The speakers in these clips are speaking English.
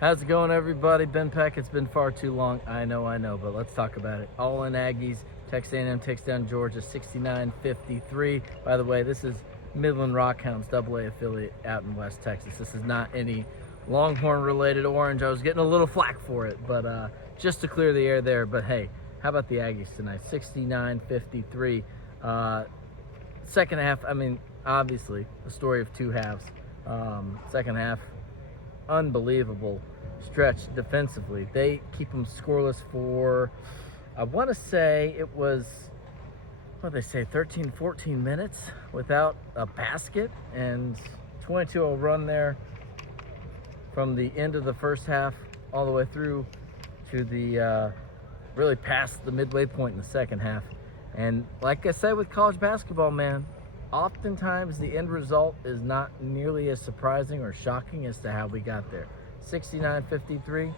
How's it going, everybody? Ben Peck. It's been far too long. I know, but let's talk about it. All in Aggies. Texas A&M takes down Georgia 69-53. By the way, this is Midland Rockhounds AA affiliate out in West Texas. This is not any Longhorn-related orange. I was getting a little flack for it, but just to clear the air there. But hey, how about the Aggies tonight? 69-53. Second half, obviously, the story of two halves. Second half, unbelievable stretch defensively. They keep them scoreless for, I want to say it was, 13, 14 minutes without a basket, and 22-0 run there from the end of the first half all the way through to the really past the midway point in the second half. And like I said with college basketball, man, oftentimes the end result is not nearly as surprising or shocking as to how we got there. 69-53,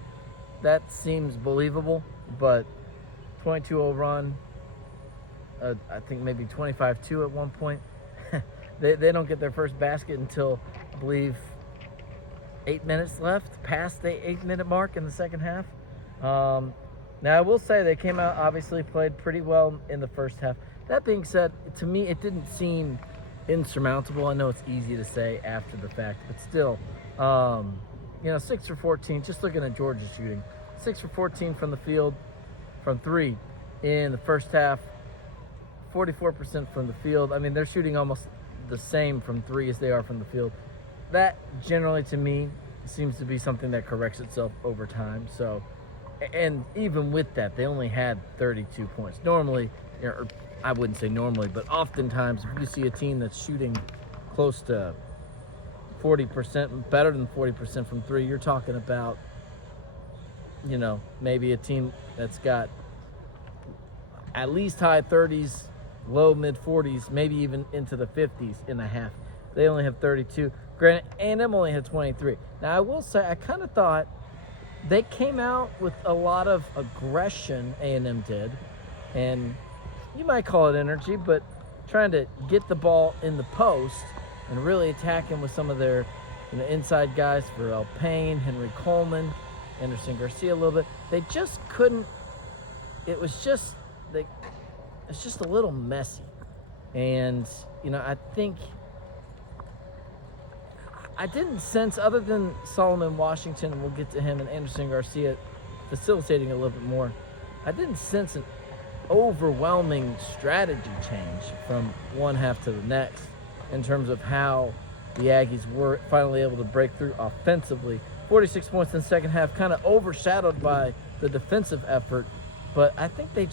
that seems believable, but 22-0 run, I think maybe 25-2 at one point. They don't get their first basket until, I believe, 8 minutes left, past the 8-minute mark in the second half. Now, I will say they came out, obviously played pretty well in the first half. That being said, to me, it didn't seem insurmountable. I know it's easy to say after the fact, but still, 6 for 14, just looking at Georgia's shooting, 6 for 14 from the field, from three in the first half, 44% from the field. I mean, they're shooting almost the same from three as they are from the field. That generally, to me, seems to be something that corrects itself over time. So, and even with that, they only had 32 points. Normally, or I wouldn't say normally, but oftentimes if you see a team that's shooting close to 40%, better than 40% from three, you're talking about, maybe a team that's got at least high 30s, low mid 40s, maybe even into the 50s in a half. They only have 32. Granted, A&M only had 23. Now, I will say, I kind of thought they came out with a lot of aggression, A&M did, and you might call it energy, but trying to get the ball in the post and really attacking with some of their inside guys for Payne, Henry Coleman, Anderson Garcia a little bit. They just couldn't. It's just a little messy. And, I think I didn't sense, other than Solomon Washington, and we'll get to him, and Anderson Garcia facilitating a little bit more, I didn't sense an overwhelming strategy change from one half to the next in terms of how the Aggies were finally able to break through offensively. 46 points in the second half, kind of overshadowed by the defensive effort, but I think they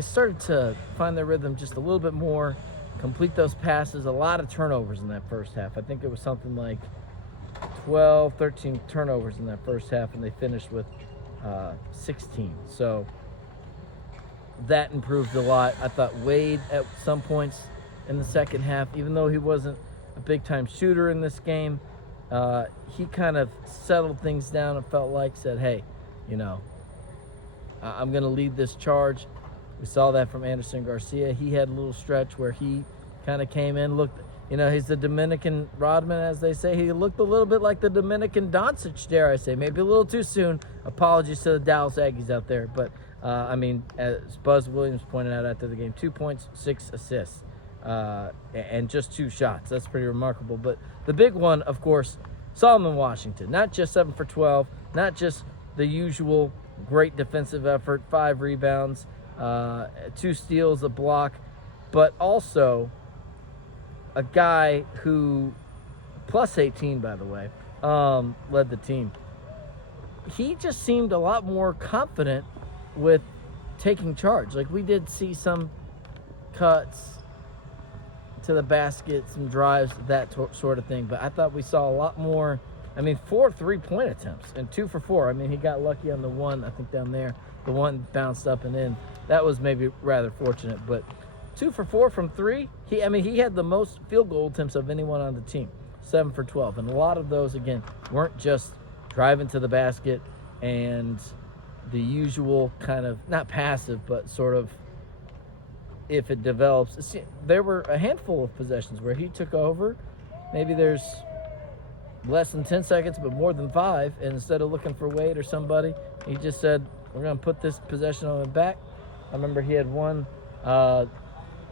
started to find their rhythm just a little bit more, complete those passes. A lot of turnovers in that first half. I think it was something like 12, 13 turnovers in that first half, and they finished with 16. So that improved a lot. I thought Wade at some points in the second half, even though he wasn't a big-time shooter in this game, he kind of settled things down and felt like, said, hey, I'm going to lead this charge. We saw that from Anderson Garcia. He had a little stretch where he kind of came in, looked, he's the Dominican Rodman, as they say. He looked a little bit like the Dominican Doncic, dare I say. Maybe a little too soon. Apologies to the Dallas Aggies out there. But, as Buzz Williams pointed out after the game, 2 points, 6 assists, and just 2 shots. That's pretty remarkable. But the big one, of course, Solomon Washington. Not just 7 for 12, not just the usual great defensive effort, 5 rebounds, 2 steals, a block, but also a guy who, plus 18, by the way, led the team. He just seemed a lot more confident with taking charge. Like, we did see some cuts to the basket, some drives, that sort of thing, but I thought we saw a lot more. 4 3-point attempts and 2 for 4. He got lucky on the one, I think, down there. The one bounced up and in. That was maybe rather fortunate, but 2 for 4 from three. He had the most field goal attempts of anyone on the team, 7 for 12. And a lot of those, again, weren't just driving to the basket and the usual kind of, not passive, but sort of, if it develops. There were a handful of possessions where he took over. Maybe there's less than 10 seconds, but more than 5. And instead of looking for Wade or somebody, he just said, we're going to put this possession on the back. I remember he had one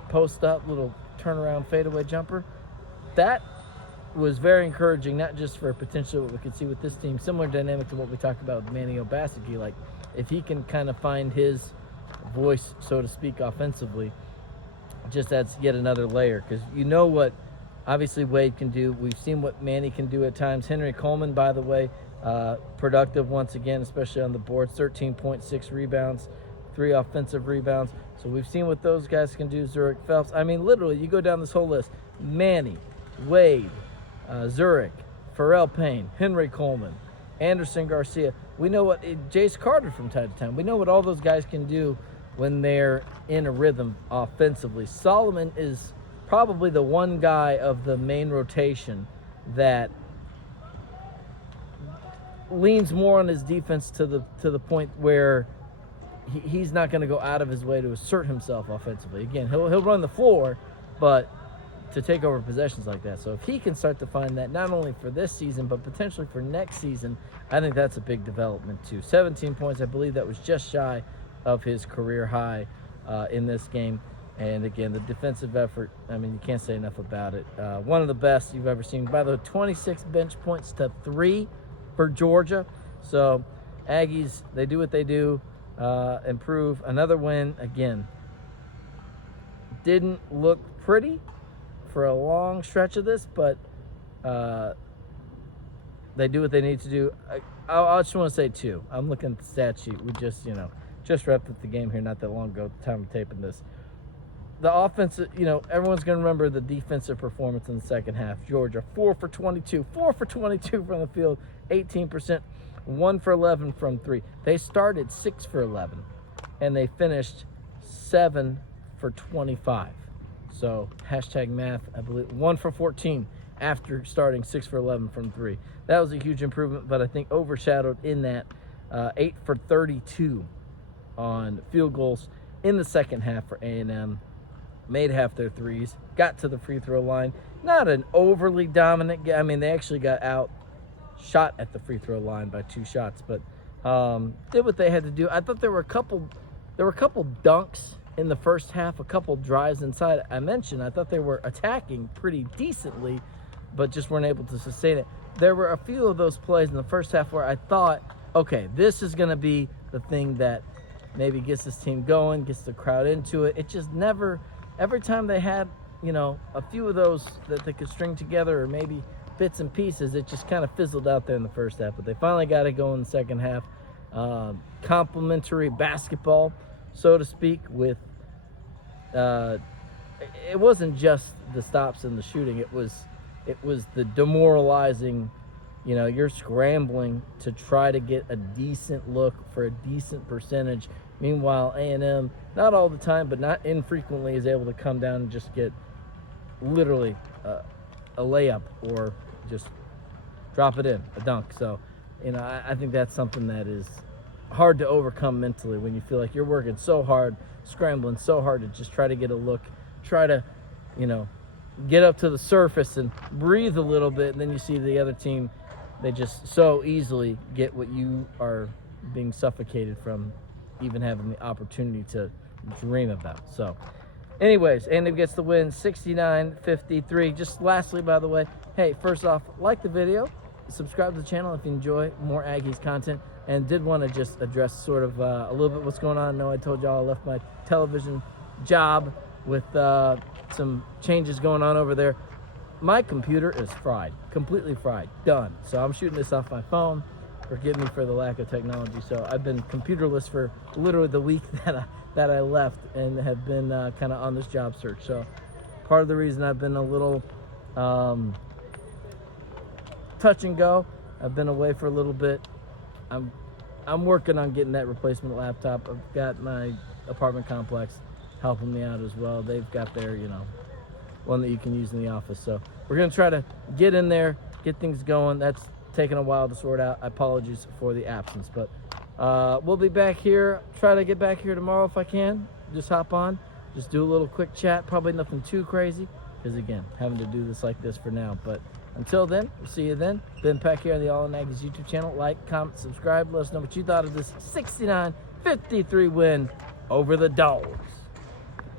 post-up, little turnaround fadeaway jumper. That was very encouraging, not just for potentially what we could see with this team, similar dynamic to what we talked about with Manny Obaseki. Like, if he can kind of find his voice, so to speak, offensively, just adds yet another layer. Because you know what, obviously, Wade can do. We've seen what Manny can do at times. Henry Coleman, by the way, productive once again, especially on the boards, 13.6 rebounds, 3 offensive rebounds. So we've seen what those guys can do. Zurich, Phelps. I mean, literally, you go down this whole list. Manny, Wade, Zurich, Pharrell Payne, Henry Coleman, Anderson Garcia. We know what Jace Carter from time to time. We know what all those guys can do when they're in a rhythm offensively. Solomon is probably the one guy of the main rotation that leans more on his defense to the point where he's not going to go out of his way to assert himself offensively. Again, he'll run the floor, but to take over possessions like that. So if he can start to find that, not only for this season, but potentially for next season, I think that's a big development too. 17 points, I believe that was just shy of his career high in this game. And again, the defensive effort, I mean, you can't say enough about it. One of the best you've ever seen. By the way, 26 bench points to 3 for Georgia. So Aggies, they do what they do, improve. Another win, again, didn't look pretty for a long stretch of this, but they do what they need to do. I just want to say 2. I'm looking at the stat sheet. We just wrapped up the game here not that long ago at the time of taping this. The offense, everyone's going to remember the defensive performance in the second half. Georgia, 4 for 22 from the field, 18%, 1 for 11 from 3. They started 6 for 11, and they finished 7 for 25. So, hashtag math, I believe, 1 for 14 after starting 6 for 11 from 3. That was a huge improvement, but I think overshadowed in that 8 for 32 on field goals in the second half for A&M. Made half their threes, got to the free throw line. Not an overly dominant game. I mean, they actually got out shot at the free throw line by 2 shots, but did what they had to do. I thought there were a couple dunks in the first half, a couple drives inside. I mentioned I thought they were attacking pretty decently, but just weren't able to sustain it. There were a few of those plays in the first half where I thought, okay, this is going to be the thing that maybe gets this team going, gets the crowd into it. It just never. Every time they had, a few of those that they could string together, or maybe bits and pieces, it just kind of fizzled out there in the first half. But they finally got it going in the second half. Complimentary basketball, so to speak, with it wasn't just the stops and the shooting. It was the demoralizing, you're scrambling to try to get a decent look for a decent percentage. Meanwhile, A&M, not all the time, but not infrequently, is able to come down and just get literally a layup or just drop it in, a dunk. So, I think that's something that is hard to overcome mentally when you feel like you're working so hard, scrambling so hard to just try to get a look, try to, get up to the surface and breathe a little bit, and then you see the other team, they just so easily get what you are being suffocated from even having the opportunity to dream about. So anyways, A&M gets the win, 69-53. Just lastly, by the way, hey, first off, like the video, subscribe to the channel if you enjoy more Aggies content, and did want to just address sort of a little bit what's going on. I know I told y'all I left my television job with some changes going on over there. My computer is fried, completely fried, done. So I'm shooting this off my phone. Forgive me for the lack of technology. So I've been computerless for literally the week that I left, and have been kind of on this job search. So part of the reason I've been a little touch and go, I've been away for a little bit. I'm working on getting that replacement laptop. I've got my apartment complex helping me out as well. They've got their, one that you can use in the office. So we're going to try to get in there, get things going. That's taken a while to sort out. Apologies for the absence, but we'll be back here. Try to get back here tomorrow if I can. Just hop on, just do a little quick chat. Probably nothing too crazy, because again, having to do this like this for now. But Until then, we'll see you then. Ben Peck here on the All in Aggies YouTube channel. Like, comment, subscribe. Let us know what you thought of this 69-53 win over the Dogs.